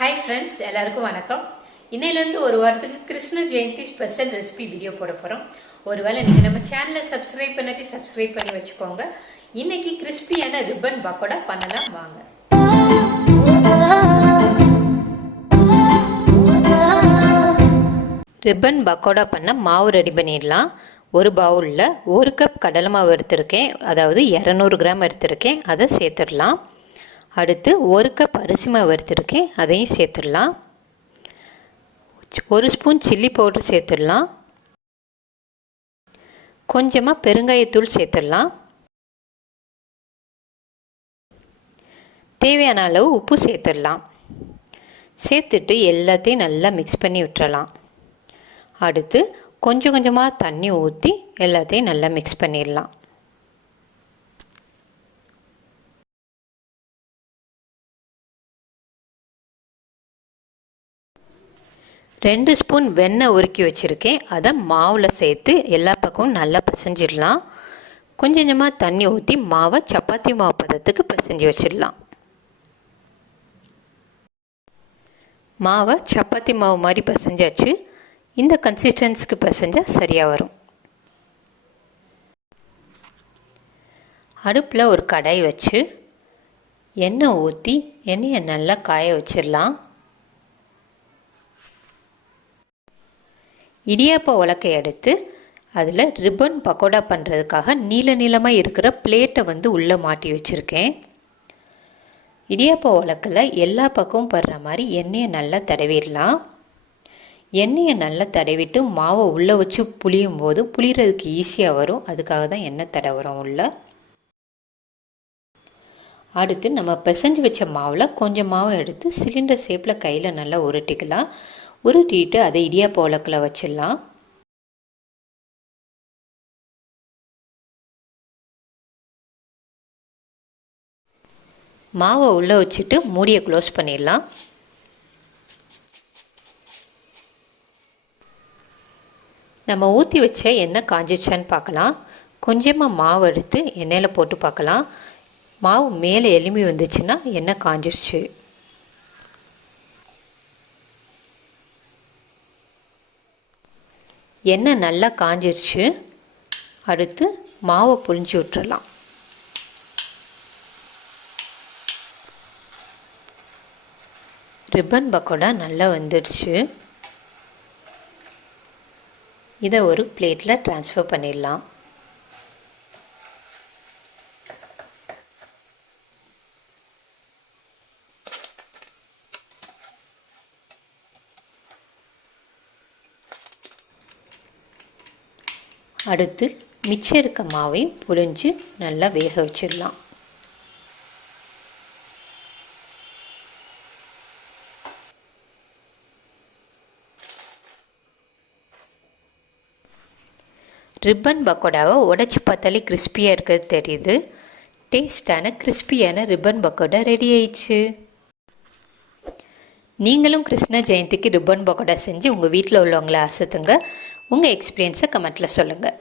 Hi friends, எல்லாருக்கும் வணக்கம். இன்னையிலிருந்து ஒரு வாரத்துக்கு Krishna Jayanti special recipe video போட போறோம். ஒருவேளை நீங்க நம்ம சேனலை சப்ஸ்கிரைப் பண்ணி வச்சுக்கோங்க. இன்னைக்கு கிறிஸ்பியான ரிப்பன் பக்கோடா பண்ணலாம் வாங்க. ரிப்பன் பக்கோடா பண்ண மாவு ரெடி பண்ணிடலாம். ஒரு பவுலில் 1 கப் கடலை மாவு எடுத்திருக்கேன், அதாவது 200 கிராம் எடுத்திருக்கேன், அதை சேர்த்துடலாம். அடுத்து 1 கப் அரிசி மாவு எடுத்திருக்கேன், அதையும் சேர்த்துடலாம். 1 ஸ்பூன் சில்லி பவுடர் சேர்த்துடலாம். கொஞ்சமாக பெருங்காயத்தூள் சேர்த்துடலாம். தேவையான அளவு உப்பு சேர்த்துடலாம். சேர்த்துட்டு எல்லாத்தையும் நல்லா மிக்ஸ் பண்ணி விட்டுறலாம். அடுத்து கொஞ்சம் கொஞ்சமாக தண்ணி ஊற்றி எல்லாத்தையும் நல்லா மிக்ஸ் பண்ணிடலாம். ரெண்டு ஸ்பூன் வெண்ணெய் உருக்கி வச்சுருக்கேன், அதை மாவில் சேர்த்து எல்லா பக்கமும் நல்லா பிசைஞ்சிடலாம். கொஞ்சம் கொஞ்சமாக தண்ணி ஊற்றி மாவை சப்பாத்தி மாவு பதத்துக்கு பிசைஞ்சு வச்சிடலாம். மாவை சப்பாத்தி மாவு மாதிரி பிசைஞ்சாச்சு. இந்த கன்சிஸ்டன்ஸுக்கு பிசைஞ்சால் சரியாக வரும். அடுப்பில் ஒரு கடாய் வச்சு எண்ணெய் ஊற்றி எண்ணெயை நல்லா காய வச்சிடலாம். இடியாப்ப உலக்கை எடுத்து அதில் ரிப்பன் பக்கோடா பண்ணுறதுக்காக நீளமாக இருக்கிற பிளேட்டை உள்ளே மாட்டி வச்சுருக்கேன். இடியாப்ப உலக்கில் எல்லா பக்கமும் படுற மாதிரி எண்ணெயை நல்லா தடவிடலாம். எண்ணெயை நல்லா தடவிட்டு மாவை உள்ளே வச்சு புளியும் போது புளியறதுக்கு ஈஸியாக வரும், அதுக்காக தான் எண்ணெய் தடவுறோம் உள்ள. அடுத்து நம்ம பிசைஞ்சு வச்ச மாவில் கொஞ்சம் மாவை எடுத்து சிலிண்டர் ஷேப்பில் கையில் நல்லா உருட்டிக்கலாம். உருட்டிட்டு அதை இடியாப்ப உலக்கில் வச்சிடலாம். மாவை உள்ளே வச்சுட்டு மூடியை க்ளோஸ் பண்ணிடலாம். நம்ம ஊற்றி வச்ச எண்ணெய் காஞ்சிச்சான்னு பார்க்கலாம். கொஞ்சமாக மாவு எடுத்து எண்ணெயில் போட்டு பார்க்கலாம். மாவு மேலே எலும்பி வந்துச்சுன்னா எண்ணெய் காஞ்சிருச்சு. எண்ணெய் நல்லா காஞ்சிருச்சு. அடுத்து மாவை புழிஞ்சு விட்டுறலாம். ரிப்பன் பக்கோடா நல்லா வந்துடுச்சு. இதை ஒரு பிளேட்டில் ட்ரான்ஸ்ஃபர் பண்ணிடலாம். அடுத்து மிச்சம் இருக்க மாவையும் புழிஞ்சு நல்லா வேக வச்சிடலாம். ரிப்பன் பக்கோடாவை உடைச்சி பார்த்தாலே கிறிஸ்பியாக இருக்கிறது தெரியுது. டேஸ்டான கிறிஸ்பியான ரிப்பன் பக்கோடா ரெடி ஆயிடுச்சு. நீங்களும் கிருஷ்ண ஜெயந்திக்கு ரிப்பன் பக்கோடா செஞ்சு உங்கள் வீட்டில் உள்ளவங்களை அசத்துங்க. உங்கள் எக்ஸ்பீரியன்ஸை கமெண்ட்டில் சொல்லுங்கள்.